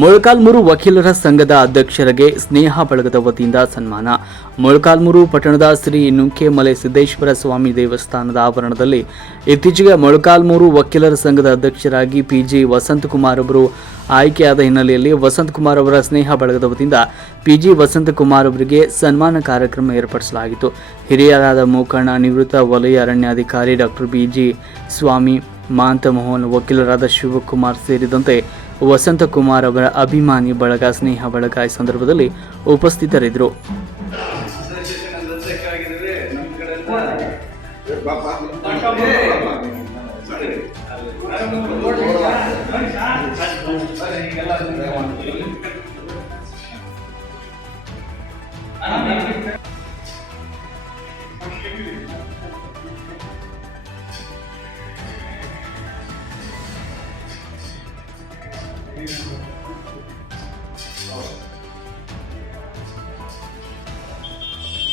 ಮೊಳಕಾಲ್ಮೂರು ವಕೀಲರ ಸಂಘದ ಅಧ್ಯಕ್ಷರಿಗೆ ಸ್ನೇಹ ಬಳಗದ ವತಿಯಿಂದ ಸನ್ಮಾನ. ಮೊಳಕಾಲ್ಮೂರು ಪಟ್ಟಣದ ಶ್ರೀ ನುಂಕೆಮಲೆ ಸಿದ್ದೇಶ್ವರ ಸ್ವಾಮಿ ದೇವಸ್ಥಾನದ ಆವರಣದಲ್ಲಿ ಇತ್ತೀಚೆಗೆ ಮೊಳಕಾಲ್ಮೂರು ವಕೀಲರ ಸಂಘದ ಅಧ್ಯಕ್ಷರಾಗಿ ಪಿಜಿ ವಸಂತಕುಮಾರ್ ಅವರು ಆಯ್ಕೆಯಾದ ಹಿನ್ನೆಲೆಯಲ್ಲಿ ವಸಂತಕುಮಾರ್ ಅವರ ಸ್ನೇಹ ಬಳಗದ ವತಿಯಿಂದ ಪಿಜಿ ವಸಂತಕುಮಾರ್ ಅವರಿಗೆ ಸನ್ಮಾನ ಕಾರ್ಯಕ್ರಮ ಏರ್ಪಡಿಸಲಾಗಿತ್ತು. ಹಿರಿಯರಾದ ಮೋಕಣ್ಣ, ನಿವೃತ್ತ ವಲಯ ಅರಣ್ಯಾಧಿಕಾರಿ ಡಾಕ್ಟರ್ ಬಿಜಿ ಸ್ವಾಮಿ ಮಾಂತ ಮೋಹನ್ ವಕೀಲರಾದ ಶಿವಕುಮಾರ್ ಸೇರಿದಂತೆ ವಸಂತಕುಮಾರ್ ಅವರ ಅಭಿಮಾನಿ ಬಳಗ ಸ್ನೇಹ ಬಳಗ ಈ ಸಂದರ್ಭದಲ್ಲಿ ಉಪಸ್ಥಿತರಿದ್ದರು.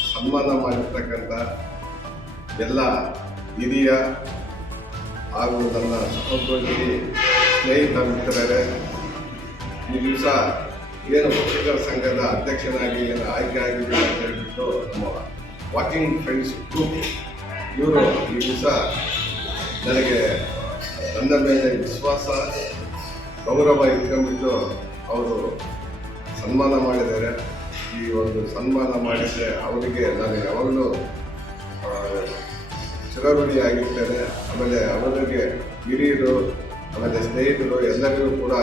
ಸನ್ಮಾನ ಮಾಡಿರ್ತಕ್ಕಂಥ ಎಲ್ಲ ಹಿರಿಯ ಹಾಗೂ ನನ್ನ ಸಹೋದ್ಯೋಗಿ ಸ್ನೇಹಿತ ಮಿತ್ರರೇ, ಈ ದಿವಸ ಏನು ಪಕ್ಷಿಕರ ಸಂಘದ ಅಧ್ಯಕ್ಷನಾಗಿ ಏನು ಆಯ್ಕೆ ಆಗಿದೆ ಅಂತ ಹೇಳಿಬಿಟ್ಟು ನಮ್ಮ ವಾಕಿಂಗ್ ಫ್ರೆಂಡ್ಸ್ ಗ್ರೂಪ್ ಇವರು ಈ ದಿವಸ ನನಗೆ ನನ್ನ ಮೇಲೆ ವಿಶ್ವಾಸ ಗೌರವ ಇಟ್ಕೊಂಡ್ಬಿಟ್ಟು ಅವರು ಸನ್ಮಾನ ಮಾಡಿದ್ದಾರೆ. ಈ ಒಂದು ಸನ್ಮಾನ ಮಾಡಿದರೆ ಅವರಿಗೆ ನಾನು ಯಾವಾಗಲೂ ಚಿರಋಣಿ ಚಿರಋಣಿಯಾಗಿರ್ತೇನೆ ಆಮೇಲೆ ಅವರಿಗೆ ಹಿರಿಯರು, ಆಮೇಲೆ ಸ್ನೇಹಿತರು ಎಲ್ಲರಿಗೂ ಕೂಡ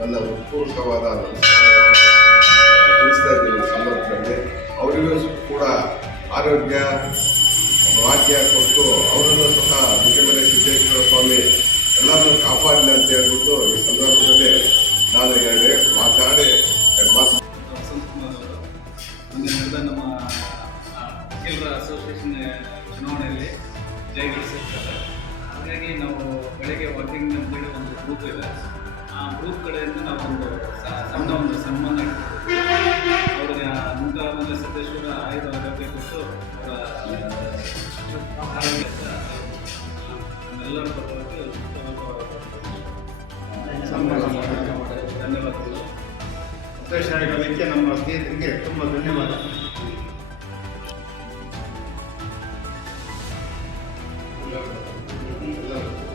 ನನ್ನ ಉತ್ಪೂರ್ಣವಾದ ತಿಳಿಸ್ತಾ ಇದ್ದೀನಿ ಸಂದರ್ಭದಲ್ಲಿ. ಅವರಿಗೂ ಕೂಡ ಆರೋಗ್ಯ, ಭಾಗ್ಯ ಕೊಟ್ಟು ಅವರನ್ನು ಸಹ ಮುಖ್ಯಮಂತ್ರಿ ಸಿದ್ದೇಶ್ವರ ಜಯಗಳಿಸಿರ್ತಾರೆ ಹಾಗಾಗಿ ನಾವು ಬೆಳಗ್ಗೆ ವಾಕಿಂಗ್ ಅಂತೇಳಿ ಒಂದು ಗ್ರೂಪ್ ಇದೆ. ಆ ಗ್ರೂಪ್ ಕಡೆಯಿಂದ ನಾವೊಂದು ಸಣ್ಣ ಒಂದು ಸನ್ಮಾನ ಅವರಿಗೆ ಮುಂದಾದ ಸಿದ್ದೇಶ್ವರ ಆಯುಧ ಆರೋಗ್ಯ ಕೊಟ್ಟು ಅವರ ಆರೋಗ್ಯ ಎಲ್ಲರ ಪರವಾಗಿ ಧನ್ಯವಾದಗಳು. ಸಂತೋಷ ಆಗಲಿಕ್ಕೆ ನಮ್ಮ ಸ್ನೇಹಿತರಿಗೆ ತುಂಬ ಧನ್ಯವಾದ. Obrigado.